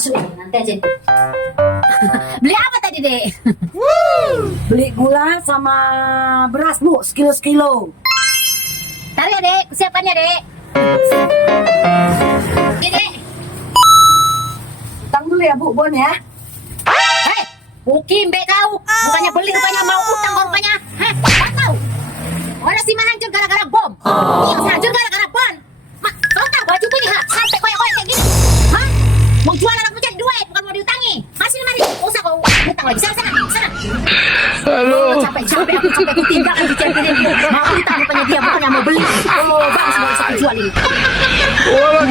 masuk nih, nanti aja nih. Beli apa tadi, Dek? Beli gula sama beras, Bu, sekilo-sekilo. Taruh ya, Dek. Siapannya, Dek. Ini, Dek. Utang dulu ya, Bu, Bon ya. Hei, Bukim, Be kau. Bukannya beli, rupanya mau utang kau rupanya. Heh, kau tahu? Orang si hancur gara-gara bom. Iya, hancur gara-gara bom. Mak, kau tahu baju ini, ha? Sampai koyak-koyak kayak gini. Hah? Mau jual anak mencari duit, bukan mau diutangi. Masih mari, usah kau utang lagi. Sana, sana, sana. Halo. Capek aku tinggalkan di champion ini. Mau utang rupanya dia, bukannya mau beli. Oh, bang, semua bisa jual ini. Walah